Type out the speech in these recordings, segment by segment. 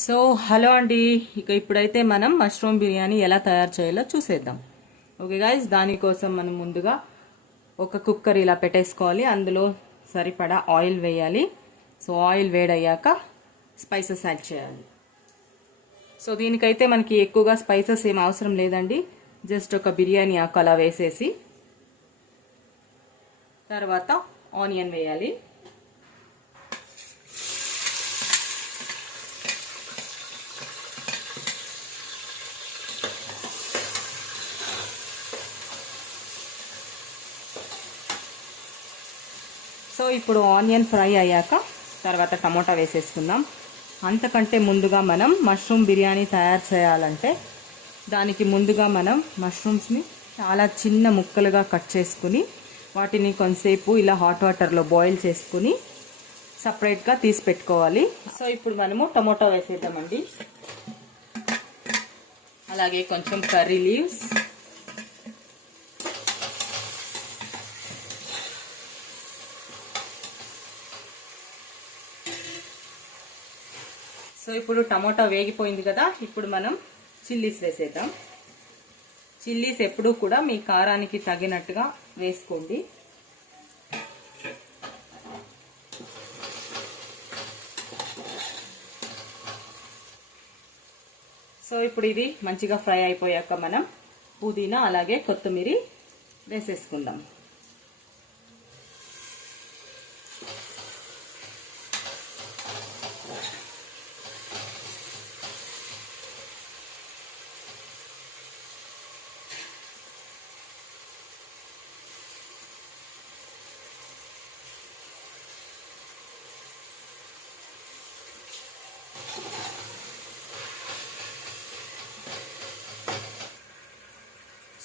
So hello అండి, ఇక ఇప్పుడైతే మనం మష్రూమ్ బిర్యానీ ఎలా తయారు చేయాలో చూసేద్దాం. ఓకే గైస్, దానికోసం మనం ముందుగా ఒక కుక్కర్ ఇలా పెట్టేసుకోవాలి. అందులో సరిపడా ఆయిల్ వేయాలి. సో ఆయిల్ వేడయ్యాక స్పైసెస్ యాడ్ చేయాలి. సో దీనికైతే మనకి ఎక్కువగా స్పైసెస్ ఏం అవసరం లేదండి. జస్ట్ ఒక బిర్యానీ ఆకు అలా వేసేసి తర్వాత ఆనియన్ వేయాలి. సో ఇప్పుడు ఆనియన్ ఫ్రై అయ్యాక తర్వాత టమోటా వేసేసుకుందాం. అంతకంటే ముందుగా మనం మష్రూమ్ బిర్యానీ తయారు చేయాలంటే దానికి ముందుగా మనం మష్రూమ్స్ని చాలా చిన్న ముక్కలుగా కట్ చేసుకుని వాటిని కొంతసేపు ఇలా హాట్ వాటర్లో బాయిల్ చేసుకుని సపరేట్గా తీసి పెట్టుకోవాలి. సో ఇప్పుడు మనము టమోటా వేసేద్దామండి. అలాగే కొంచెం కర్రీ లీవ్స్, సో ఇప్పుడు టమోటా వేగిపోయింది కదా, ఇప్పుడు మనం చిల్లీస్ వేసేద్దాం. చిల్లీస్ ఎప్పుడూ కూడా మీ కారానికి తగినట్టుగా వేసుకోండి. సో ఇప్పుడు ఇది మంచిగా ఫ్రై అయిపోయాక మనం పుదీనా అలాగే కొత్తిమీర వేసేసుకుందాం.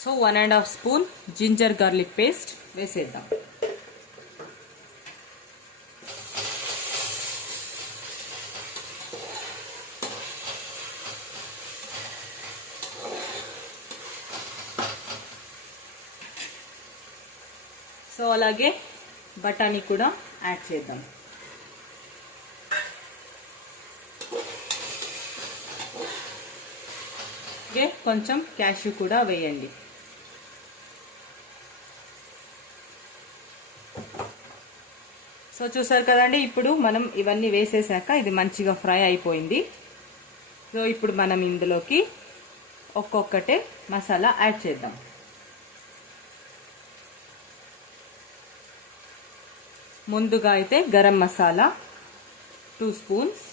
So 1.5 spoon ginger garlic paste వేసేద్దాం. సో అలాగే బఠానీ కూడా యాడ్ చేద్దాం. కొంచెం క్యాష్యూ కూడా వేయండి. సో చూసారు కదండి, ఇప్పుడు మనం ఇవన్నీ వేసేసాక ఇది మంచిగా ఫ్రై అయిపోయింది. సో ఇప్పుడు మనం ఇందులోకి ఒక్కొక్కటే మసాలా యాడ్ చేద్దాం. ముందుగా అయితే garam masala 2 spoons,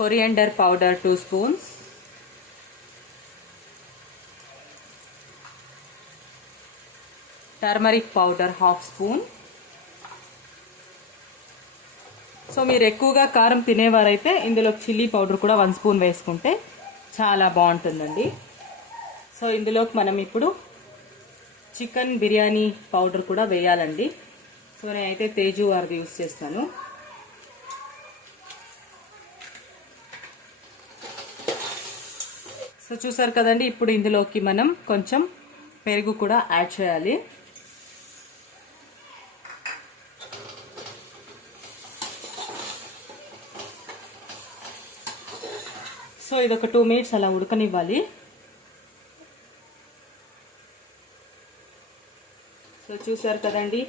coriander powder 2 spoons, turmeric powder 1/2 spoon. So మీరు ఎక్కువగా కారం తినేవారైతే ఇందులో చిల్లీ పౌడర్ కూడా 1 స్పూన్ వేసుకుంటే చాలా బాగుంటుందండి. సో ఇందులోకి మనం ఇప్పుడు చికెన్ బిర్యానీ పౌడర్ కూడా వేయాలండి. సో నేనైతే తేజు వారిది యూస్ చేస్తాను. సో చూసారు కదండి, ఇప్పుడు ఇందులోకి మనం కొంచెం పెరుగు కూడా యాడ్ చేయాలి. సో ఇది ఒక 2 మినిట్స్ అలా ఉడకనివ్వాలి. సో చూసారు కదండి,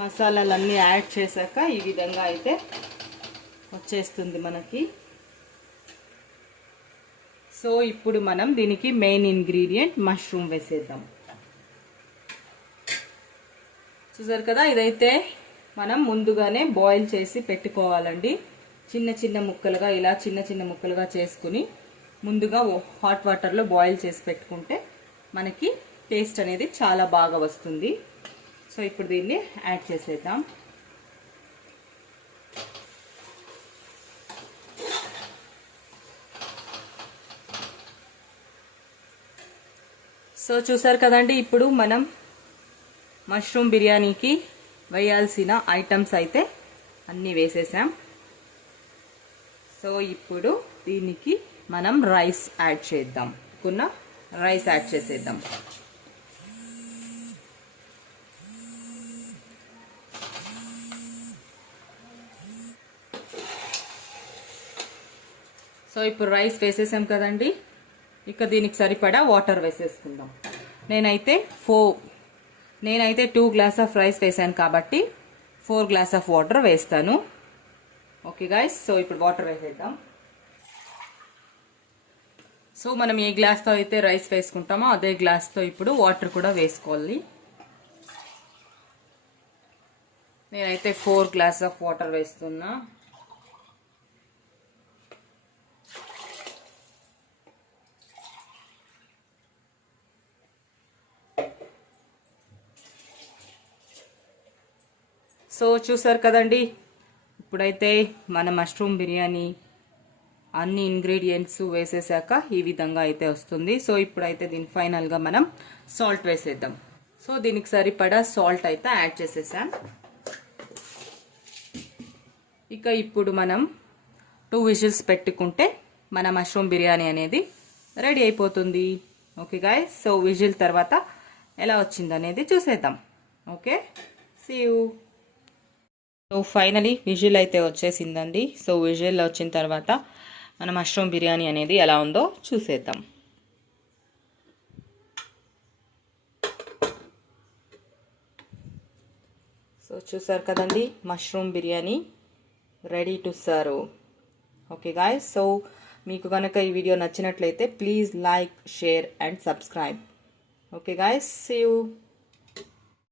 మసాలాలన్నీ యాడ్ చేశాక ఈ విధంగా అయితే వచ్చేస్తుంది మనకి. సో ఇప్పుడు మనం దీనికి మెయిన్ ఇంగ్రీడియంట్ మష్రూమ్ వేసేద్దాం. చూసారు కదా, ఇదైతే మనం ముందుగానే బాయిల్ చేసి పెట్టుకోవాలండి. చిన్న చిన్న ముక్కలుగా ఇలా చిన్న చిన్న ముక్కలుగా చేసుకుని ముందుగా హాట్ వాటర్లో బాయిల్ చేసి పెట్టుకుంటే మనకి టేస్ట్ అనేది చాలా బాగా వస్తుంది. సో ఇప్పుడు దీన్ని యాడ్ చేసేద్దాం. సో చూసారు కదండి, ఇప్పుడు మనం మష్రూమ్ బిర్యానీకి వేయాల్సిన ఐటమ్స్ అయితే అన్నీ వేసేసాం. సో ఇప్పుడు దీనికి మనం రైస్ యాడ్ చేద్దాం. రైస్ యాడ్ చేసేద్దాం. సో ఇప్పుడు రైస్ వేసేసాం కదండి, ఇక దీనికి సరిపడా వాటర్ వేసేసుకుందాం. నేనైతే 2 గ్లాస్ ఆఫ్ రైస్ వేసాను కాబట్టి 4 గ్లాస్ ఆఫ్ వాటర్ వేస్తాను. ఓకే గైస్, సో ఇప్పుడు వాటర్ వేసేద్దాం. సో మనం ఏ గ్లాస్తో అయితే రైస్ వేసుకుంటామో అదే గ్లాస్తో ఇప్పుడు వాటర్ కూడా వేసుకోవాలి. నేనైతే 4 గ్లాస్ ఆఫ్ వాటర్ వేస్తున్నా. సో చూసారు కదండి, ఇప్పుడైతే మన మష్రూమ్ బిర్యానీ అన్ని ఇంగ్రీడియంట్స్ వేసేసాక ఈ విధంగా అయితే వస్తుంది. సో ఇప్పుడైతే దీని ఫైనల్గా మనం సాల్ట్ వేసేద్దాం. సో దీనికి సరిపడా సాల్ట్ అయితే యాడ్ చేసేసాం. ఇక ఇప్పుడు మనం 2 విజిల్స్ పెట్టుకుంటే మన మష్రూమ్ బిర్యానీ అనేది రెడీ అయిపోతుంది. ఓకే గాయ్స్, సో విజిల్ తర్వాత ఎలా వచ్చిందనేది చూసేద్దాం. Okay, see you. So finally whistle అయితే వచ్చేసిందండి. సో విజిల్ వచ్చిన తర్వాత మన మష్రూమ్ బిర్యానీ అనేది ఎలా ఉందో చూసేద్దాం. సో చూసారు కదండి, mushroom biryani ready to serve. Okay guys, so మీకు కనుక ఈ వీడియో నచ్చినట్లయితే please like, share and subscribe. Okay guys, see you.